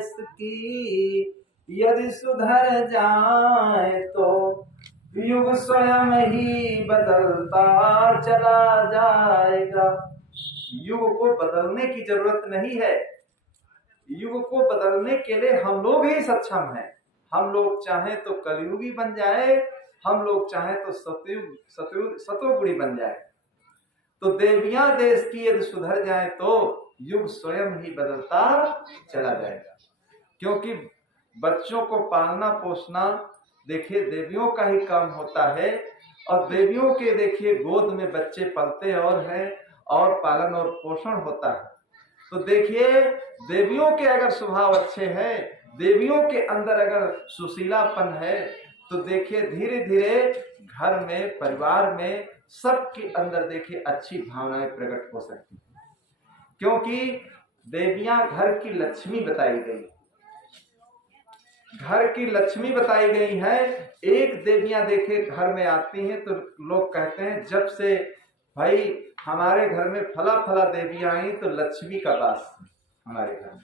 देश की यदि सुधर जाए तो युग स्वयं ही बदलता चला जाएगा। युग को बदलने की जरूरत नहीं है। युग को बदलने के लिए हम लोग ही सक्षम हैं। हम लोग चाहें तो कलयुगी बन जाए, हम लोग चाहें तो सतयुगी बन जाए। तो देवियां देश की यदि सुधर जाए तो युग स्वयं ही बदलता चला जाएगा। क्योंकि बच्चों को पालना पोसना देखिए देवियों का ही काम होता है, और देवियों के देखिए गोद में बच्चे पलते और हैं और पालन और पोषण होता है। तो देखिए देवियों के अगर स्वभाव अच्छे हैं, देवियों के अंदर अगर सुशीलापन है, तो देखिए धीरे धीरे घर में परिवार में सबके अंदर देखिए अच्छी भावनाएं प्रकट हो सकती हैं। क्योंकि देवियां घर की लक्ष्मी बताई गई, घर की लक्ष्मी बताई गई है। एक देवियां देखे घर में आती हैं तो लोग कहते हैं जब से भाई हमारे घर में फला फला देवियां आई तो लक्ष्मी का वास हमारे घर में।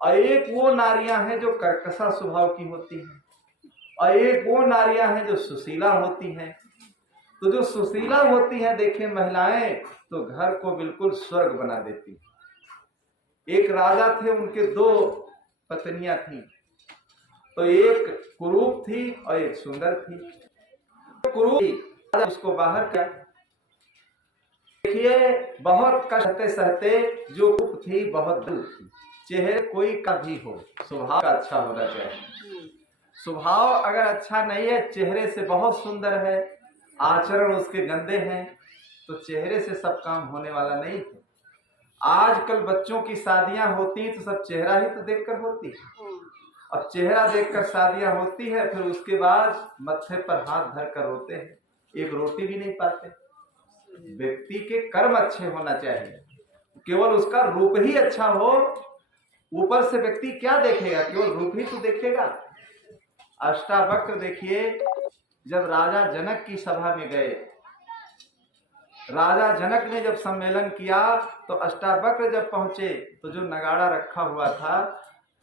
और एक वो नारियां हैं जो कर्कशा स्वभाव की होती हैं, और एक वो नारियां हैं जो सुशीला होती हैं। तो जो सुशीला होती हैं देखिए महिलाएं, तो घर को बिल्कुल स्वर्ग बना देती। एक राजा थे, उनके दो पत्नियां थी, तो एक कुरूप थी और एक सुंदर थी। कुरूप उसको बाहर किया। देखिए बहुत कष्ट सहते सहते जो कुरूप थी बहुत दूर थी। चेहरे कोई का भी हो, स्वभाव का अच्छा होना चाहिए। स्वभाव अगर अच्छा नहीं है, चेहरे से बहुत सुंदर है, आचरण उसके गंदे हैं, तो चेहरे से सब काम होने वाला नहीं है। आजकल बच्चों की शादियां होती तो सब चेहरा ही तो देखकर होती है। अब चेहरा देखकर शादियां होती है, फिर उसके बाद मत्थे पर हाथ धरकर रोते हैं, एक रोटी भी नहीं पाते। व्यक्ति के कर्म अच्छे होना चाहिए, केवल उसका रूप ही अच्छा हो। ऊपर से व्यक्ति क्या देखेगा, केवल रूप ही तो देखेगा। अष्टावक्र देखिए जब राजा जनक की सभा में गए, राजा जनक ने जब सम्मेलन किया तो अष्टावक्र जब पहुंचे तो जो नगाड़ा रखा हुआ था,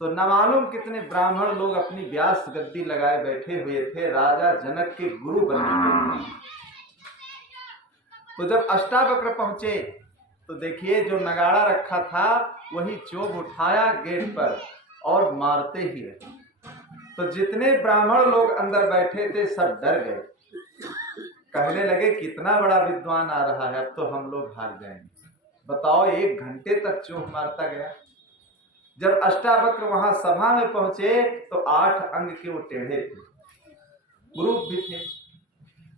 तो न मालूम कितने ब्राह्मण लोग अपनी व्यास गद्दी लगाए बैठे हुए थे राजा जनक के गुरु बनने के लिए। तो जब अष्टावक्र पहुंचे तो देखिए जो नगाड़ा रखा था वही चोब उठाया गेट पर और मारते ही रहे। तो जितने ब्राह्मण लोग अंदर बैठे थे सब डर गए, कहने लगे कितना बड़ा विद्वान आ रहा है, अब तो हम लोग हार जाएंगे। बताओ 1 घंटे तक चोट मारता गया। जब अष्टावक्र वहां सभा में पहुंचे तो 8 अंग के वो टेढ़े थे, कुरूप भी थे।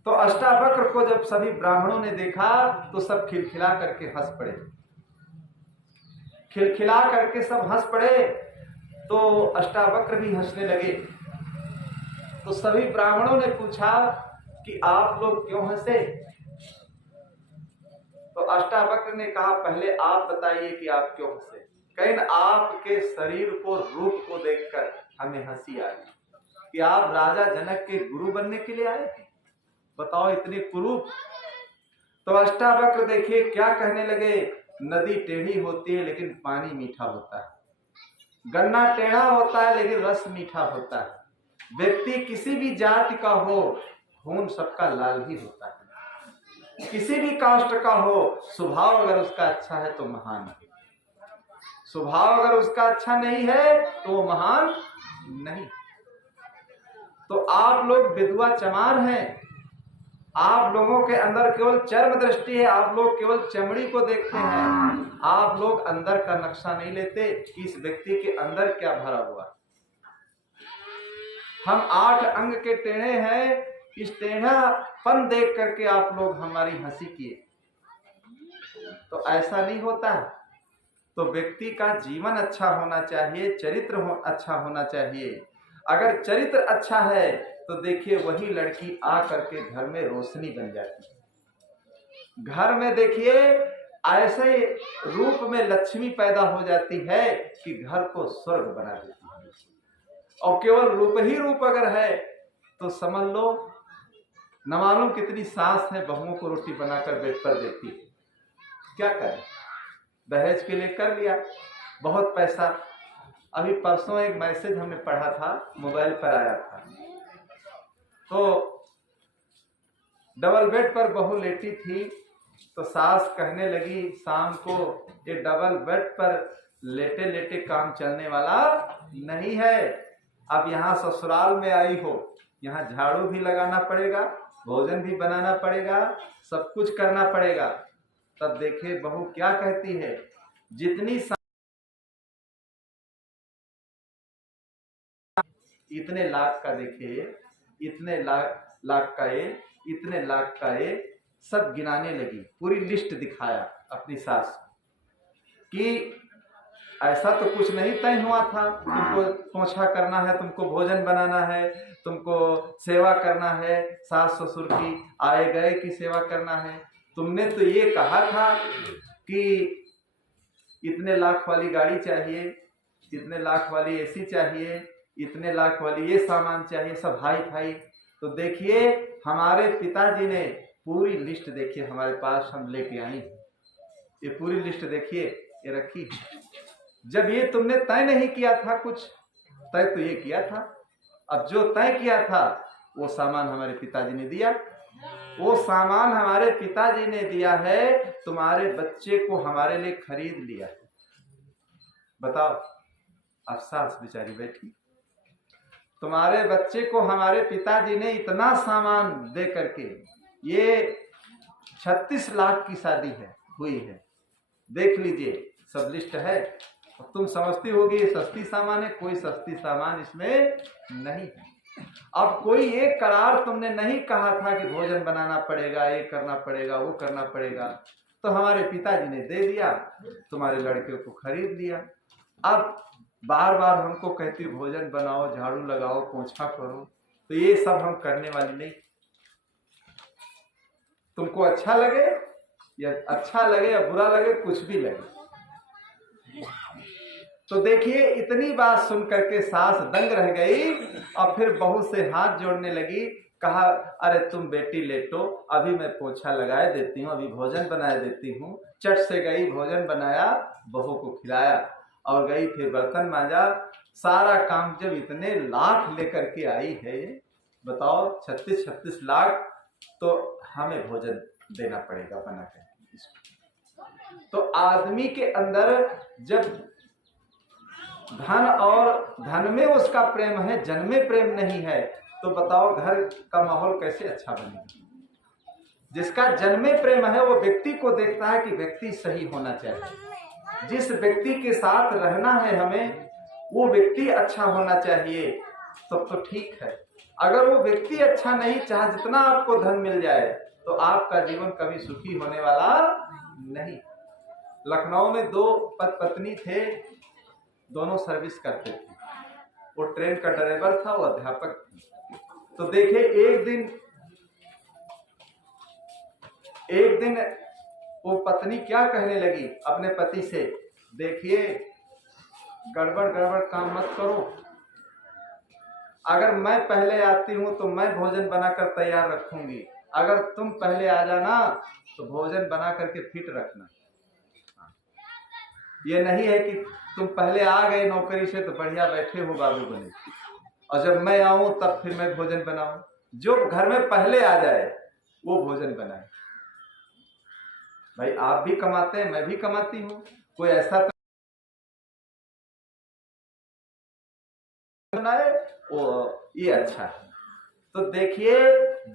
तो अष्टावक्र को जब सभी ब्राह्मणों ने देखा तो सब खिलखिला करके हंस पड़े, खिलखिला करके सब हंस पड़े। तो अष्टावक्र भी हंसने लगे। तो सभी ब्राह्मणों ने पूछा कि आप लोग क्यों हंसे? तो अष्टावक्र ने कहा पहले आप बताइए कि आप क्यों हंसे। कहीं आपके शरीर को, रूप को देखकर हमें हंसी आई कि आप राजा जनक के गुरु बनने के लिए आए थे, बताओ इतने कुरूप। तो अष्टावक्र देखिए क्या कहने लगे, नदी टेढ़ी होती है लेकिन पानी मीठा होता है, गन्ना टेढ़ा होता है लेकिन रस मीठा होता है। व्यक्ति किसी भी जाति का हो, खून सबका लाल ही होता है। किसी भी कास्ट का हो, स्वभाव अगर उसका अच्छा है तो महान है, स्वभाव अगर उसका अच्छा नहीं है तो वो महान नहीं। तो आप लोग विधवा चमार हैं, आप लोगों के अंदर केवल चर्म दृष्टि है, आप लोग केवल चमड़ी को देखते हैं, आप लोग अंदर का नक्शा नहीं लेते कि इस व्यक्ति के अंदर क्या भरा हुआ। हम 8 अंग के टेढ़े हैं, इस टेढ़ापन देख करके आप लोग हमारी हंसी किए, तो ऐसा नहीं होता है। तो व्यक्ति का जीवन अच्छा होना चाहिए, चरित्र अच्छा होना चाहिए। अगर चरित्र अच्छा है तो देखिए वही लड़की आ करके घर में रोशनी बन जाती है। घर में देखिए ऐसे रूप में लक्ष्मी पैदा हो जाती है कि घर को स्वर्ग बना देती है। और केवल रूप ही रूप अगर है तो समझ लो न मालूम कितनी सास है, बहुओं को रोटी बनाकर बेड पर देती है। क्या करें, दहेज के लिए कर लिया बहुत पैसा, अभी परसों एक मैसेज हमने पढ़ा था, मोबाइल पर आया था। तो डबल बेड पर बहू लेटी थी, तो सास कहने लगी शाम को, ये डबल बेड पर लेटे लेटे काम चलने वाला नहीं है। अब यहाँ ससुराल में आई हो, यहाँ झाड़ू भी लगाना पड़ेगा, भोजन भी बनाना पड़ेगा, सब कुछ करना पड़ेगा। तब देखे बहू क्या कहती है, जितनी इतने लाख का, देखिए इतने लाख का ये, इतने लाख का ये, सब गिनाने लगी, पूरी लिस्ट दिखाया अपनी सास कि ऐसा तो कुछ नहीं तय हुआ था, तुमको पोछा करना है, तुमको भोजन बनाना है, तुमको सेवा करना है, सास ससुर की आए गए की सेवा करना है। तुमने तो ये कहा था कि इतने लाख वाली गाड़ी चाहिए, इतने लाख वाली एसी चाहिए, इतने लाख वाली ये सामान चाहिए, सब हाई फाई। तो देखिए हमारे पिताजी ने पूरी लिस्ट, देखिए हमारे पास हम लेके आई, ये पूरी लिस्ट देखिए ये रखी। जब ये तुमने तय नहीं किया था, कुछ तय तो ये किया था, अब जो तय किया था वो सामान हमारे पिताजी ने दिया, वो सामान हमारे पिताजी ने दिया है, तुम्हारे बच्चे को हमारे लिए खरीद लिया है। बताओ, अब सास बेचारी बैठी, तुम्हारे बच्चे को हमारे पिताजी ने इतना सामान दे करके, ये 36 लाख की शादी है हुई है, देख लीजिए सब लिस्ट है। तुम समझती होगी ये सस्ती सामान है, कोई सस्ती सामान इसमें नहीं है। अब कोई एक करार तुमने नहीं कहा था कि भोजन बनाना पड़ेगा, ये करना पड़ेगा, वो करना पड़ेगा, तो हमारे पिताजी ने दे दिया, तुम्हारे लड़के को खरीद लिया। अब बार बार हमको कहती भोजन बनाओ, झाड़ू लगाओ, पोछा करो, तो ये सब हम करने वाली नहीं। तुमको अच्छा लगे या बुरा लगे, कुछ भी लगे। तो देखिए इतनी बात सुन करके सास दंग रह गई और फिर बहू से हाथ जोड़ने लगी, कहा अरे तुम बेटी लेटो, अभी मैं पोछा लगाए देती हूँ, अभी भोजन बनाए देती हूँ। चट से गई, भोजन बनाया, बहू को खिलाया और गई, फिर बर्तन मांजा, सारा काम। जब इतने लाख लेकर के आई है, बताओ 36 लाख, तो हमें भोजन देना पड़ेगा बना कर। तो आदमी के अंदर जब धन और धन में उसका प्रेम है, जन में प्रेम नहीं है, तो बताओ घर का माहौल कैसे अच्छा बनेगा। जिसका जन में प्रेम है वो व्यक्ति को देखता है कि व्यक्ति सही होना चाहिए, जिस व्यक्ति के साथ रहना है हमें वो व्यक्ति अच्छा होना चाहिए, तब तो ठीक है। अगर वो व्यक्ति अच्छा नहीं, चाहे जितना आपको धन मिल जाए, तो आपका जीवन कभी सुखी होने वाला नहीं। लखनऊ में 2 पत्नी थे, दोनों सर्विस करते थे, वो ट्रेन का ड्राइवर था, वो अध्यापक था। तो देखे एक दिन वो पत्नी क्या कहने लगी अपने पति से, देखिए गड़बड़ काम मत करो, अगर मैं पहले आती हूँ तो मैं भोजन बनाकर तैयार रखूंगी, अगर तुम पहले आ जाना तो भोजन बना करके फिट रखना। ये नहीं है कि तुम पहले आ गए नौकरी से तो बढ़िया बैठे हो बाबू बने, और जब मैं आऊं तब फिर मैं भोजन बनाऊं। जो घर में पहले आ जाए वो भोजन बनाए। भाई आप भी कमाते हैं, मैं भी कमाती हूँ, कोई ऐसा तो बनाए वो ये अच्छा है। तो देखिए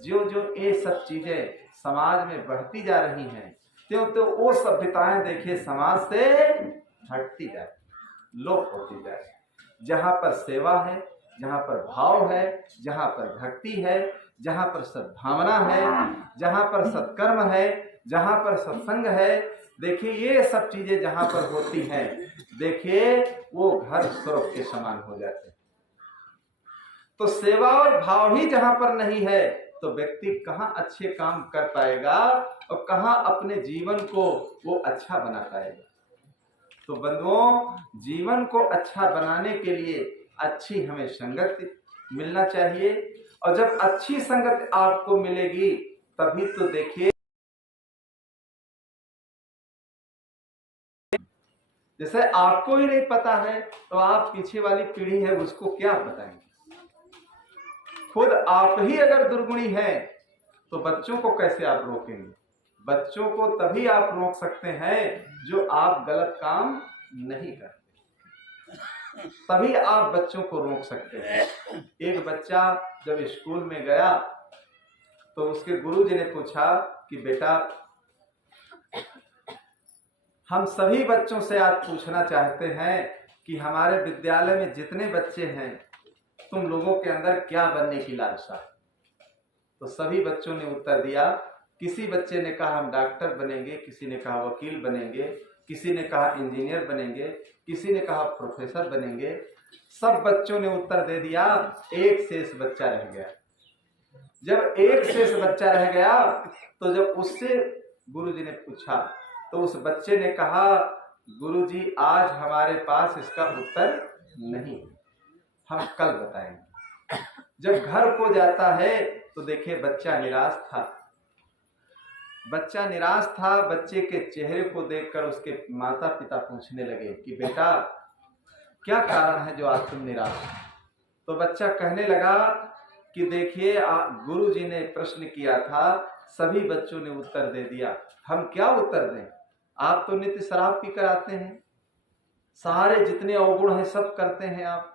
जो ये सब चीजें समाज में बढ़ती जा रही हैं, तो वो सभ्यताएं देखिए समाज से हटती जाए, लोप होती जाए। जहाँ पर सेवा है, जहाँ पर भाव है, जहाँ पर भक्ति है, जहाँ पर सद्भावना है, जहाँ पर सत्कर्म है, जहाँ पर सत्संग है, देखिए ये सब चीजें जहाँ पर होती हैं, देखिए वो घर स्वर्ग के समान हो जाते हैं। तो सेवा और भाव ही जहाँ पर नहीं है, तो व्यक्ति कहाँ अच्छे काम कर पाएगा और कहाँ अपने जीवन को वो अच्छा बना पाएगा। तो बंधुओं, जीवन को अच्छा बनाने के लिए अच्छी हमें संगत मिलना चाहिए, और जब अच्छी संगत आपको मिलेगी तभी तो देखिए जैसे आपको ही नहीं पता है तो आप पीछे वाली पीढ़ी है उसको क्या बताएंगे। खुद आप ही अगर दुर्गुणी है तो बच्चों को कैसे आप रोकेंगे। बच्चों को तभी आप रोक सकते हैं जो आप गलत काम नहीं करते, तभी आप बच्चों को रोक सकते हैं। एक बच्चा जब स्कूल में गया तो उसके गुरुजी ने पूछा कि बेटा, हम सभी बच्चों से आज पूछना चाहते हैं कि हमारे विद्यालय में जितने बच्चे हैं तुम लोगों के अंदर क्या बनने की लालसा है। तो सभी बच्चों ने उत्तर दिया। किसी बच्चे ने कहा हम डॉक्टर बनेंगे, किसी ने कहा वकील बनेंगे, किसी ने कहा इंजीनियर बनेंगे, किसी ने कहा प्रोफेसर बनेंगे। सब बच्चों ने उत्तर दे दिया, एक शेष बच्चा रह गया। जब एक शेष बच्चा रह गया तो जब उससे गुरुजी ने पूछा तो उस बच्चे ने कहा, गुरुजी आज हमारे पास इसका उत्तर नहीं, हम कल बताएंगे। जब घर को जाता है तो देखिए बच्चा निराश था। बच्चा निराश था। बच्चे के चेहरे को देखकर उसके माता पिता पूछने लगे कि बेटा क्या कारण है जो आज तुम निराश हो। तो बच्चा कहने लगा कि देखिए गुरुजी ने प्रश्न किया था, सभी बच्चों ने उत्तर दे दिया, हम क्या उत्तर दें। आप तो नित्य शराब पीकर आते हैं, सारे जितने अवगुण हैं सब करते हैं आप,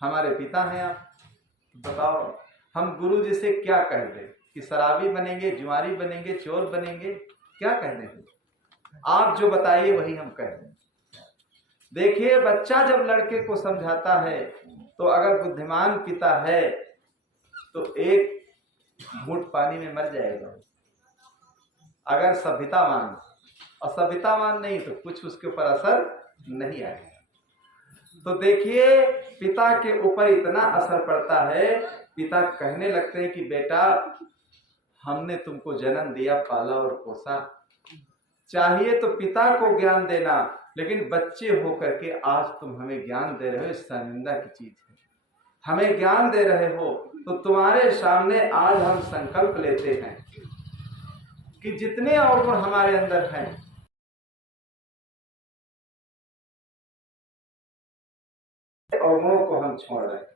हमारे पिता हैं आप, बताओ हम गुरुजी से क्या कह दें कि शराबी बनेंगे, जुआरी बनेंगे, चोर बनेंगे, क्या कह दें। आप जो बताइए वही हम कह दें। देखिए बच्चा जब लड़के को समझाता है तो अगर बुद्धिमान पिता है तो एक घूंट पानी में मर जाएगा। अगर सभ्यतावान, और सभ्यतावान नहीं तो कुछ उसके ऊपर असर नहीं आएगा। तो देखिए पिता के ऊपर इतना असर पड़ता है, पिता कहने लगते हैं कि बेटा हमने तुमको जन्म दिया, पाला और पोसा, चाहिए तो पिता को ज्ञान देना, लेकिन बच्चे होकर के आज तुम हमें ज्ञान दे रहे हो, इस शर्मिंदा की चीज है। हमें ज्ञान दे रहे हो तो तुम्हारे सामने आज हम संकल्प लेते हैं कि जितने अवगुण हमारे अंदर हैं अवगुणों को हम छोड़ रहे हैं,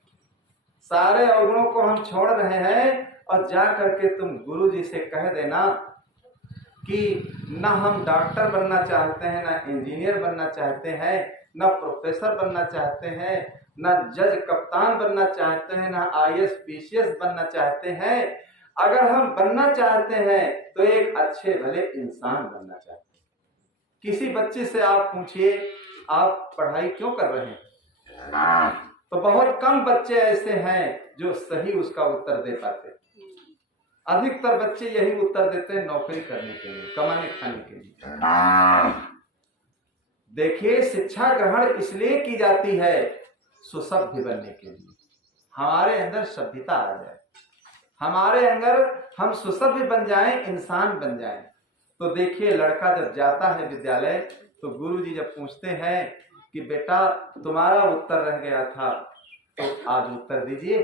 सारे अवगुणों को हम छोड़ रहे हैं। और जा करके तुम गुरुजी से कह देना कि ना हम डॉक्टर बनना चाहते हैं, ना इंजीनियर बनना चाहते हैं, ना प्रोफेसर बनना चाहते हैं, ना जज कप्तान बनना चाहते हैं, ना IAS PCS बनना चाहते हैं। अगर हम बनना चाहते हैं तो एक अच्छे भले इंसान बनना चाहते हैं। किसी बच्चे से आप पूछिए आप पढ़ाई क्यों कर रहे हैं, तो बहुत कम बच्चे ऐसे हैं जो सही उसका उत्तर दे पाते। अधिकतर बच्चे यही उत्तर देते हैं नौकरी करने के लिए, कमाने खाने के लिए। देखिए शिक्षा ग्रहण इसलिए की जाती है सुसभ्य बनने के लिए, हमारे अंदर सभ्यता आ जाए, हमारे अंदर हम सुसभ्य बन जाएं, इंसान बन जाएं। तो देखिए लड़का जब जाता है विद्यालय तो गुरुजी जब पूछते हैं कि बेटा तुम्हारा उत्तर रह गया था तो आज उत्तर दीजिए,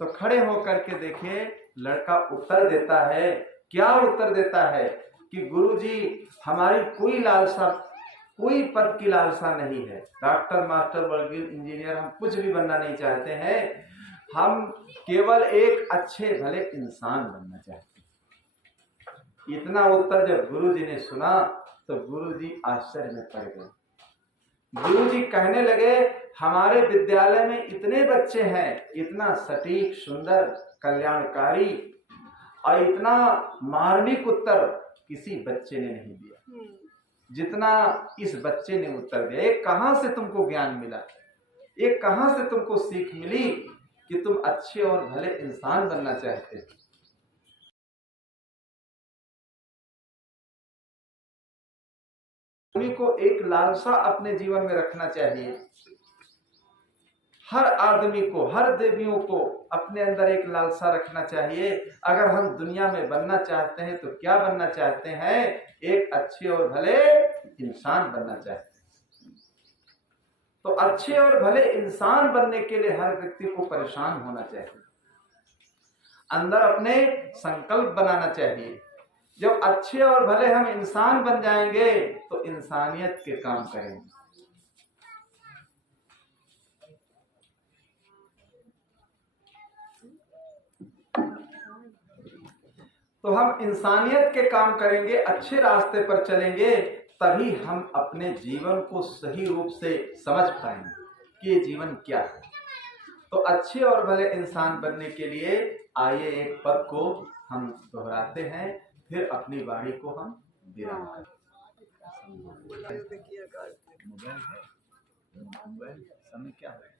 तो खड़े होकर के देखिए लड़का उत्तर देता है। क्या उत्तर देता है कि गुरुजी हमारी कोई लालसा, कोई पद की लालसा नहीं है, डॉक्टर, मास्टर, वकील, इंजीनियर हम कुछ भी बनना नहीं चाहते हैं, हम केवल एक अच्छे भले इंसान बनना चाहते हैं। इतना उत्तर जब गुरुजी ने सुना तो गुरुजी आश्चर्य में पड़ गए। गुरुजी कहने लगे हमारे विद्यालय में इतने बच्चे हैं, इतना सटीक, सुंदर, कल्याणकारी और इतना मार्मिक उत्तर किसी बच्चे ने नहीं दिया जितना इस बच्चे ने उत्तर दिया। ये कहां से तुमको ज्ञान मिला, ये कहां से तुमको सीख मिली कि तुम अच्छे और भले इंसान बनना चाहते हो। आदमी को एक लालसा अपने जीवन में रखना चाहिए। हर आदमी को, हर देवियों को अपने अंदर एक लालसा रखना चाहिए। अगर हम दुनिया में बनना चाहते हैं तो क्या बनना चाहते हैं, एक अच्छे और भले इंसान बनना चाहते हैं। तो अच्छे और भले इंसान बनने के लिए हर व्यक्ति को परेशान होना चाहिए, अंदर अपने संकल्प बनाना चाहिए जब अच्छे और भले हम इंसान बन जाएंगे तो इंसानियत के काम करेंगे। तो हम इंसानियत के काम करेंगे, अच्छे रास्ते पर चलेंगे, तभी हम अपने जीवन को सही रूप से समझ पाएंगे कि ये जीवन क्या है। तो अच्छे और भले इंसान बनने के लिए आइए एक पद को हम दोहराते हैं, फिर अपनी वाणी को हम विराम करते हैं। समय क्या है?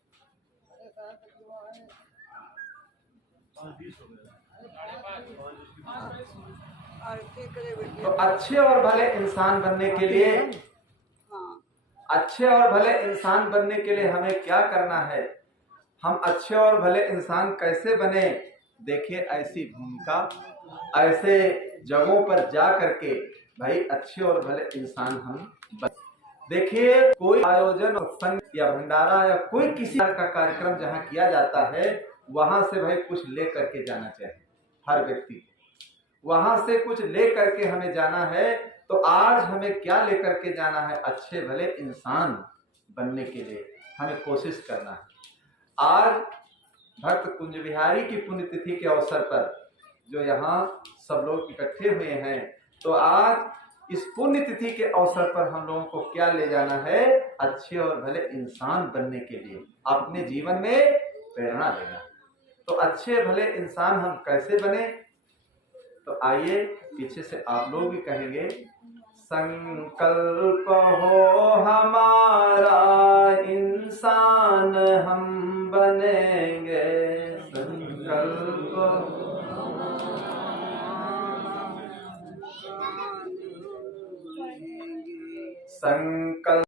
तो अच्छे और भले इंसान बनने के लिए, अच्छे और भले इंसान बनने के लिए हमें क्या करना है? हम अच्छे और भले इंसान कैसे बने? देखिए, ऐसी भूमिका, ऐसे जगहों पर जा करके भाई अच्छे और भले इंसान हम बने। देखिए, कोई आयोजन संघ या भंडारा या कोई किसी का कार्यक्रम जहाँ किया जाता है, वहां से भाई कुछ ले करके जाना चाहिए। हर व्यक्ति वहां से कुछ ले करके हमें जाना है। तो आज हमें क्या लेकर के जाना है? अच्छे भले इंसान बनने के लिए हमें कोशिश करना है। आज भक्त कुंज बिहारी की पुण्यतिथि के अवसर पर जो यहाँ सब लोग इकट्ठे हुए हैं, तो आज इस पुण्यतिथि के अवसर पर हम लोगों को क्या ले जाना है? अच्छे और भले इंसान बनने के लिए अपने जीवन में प्रेरणा लेना। तो अच्छे भले इंसान हम कैसे बने? तो आइए पीछे से आप लोग भी कहेंगे, संकल्प हो हमारा इंसान हम बनेंगे। संकल्प संकल्प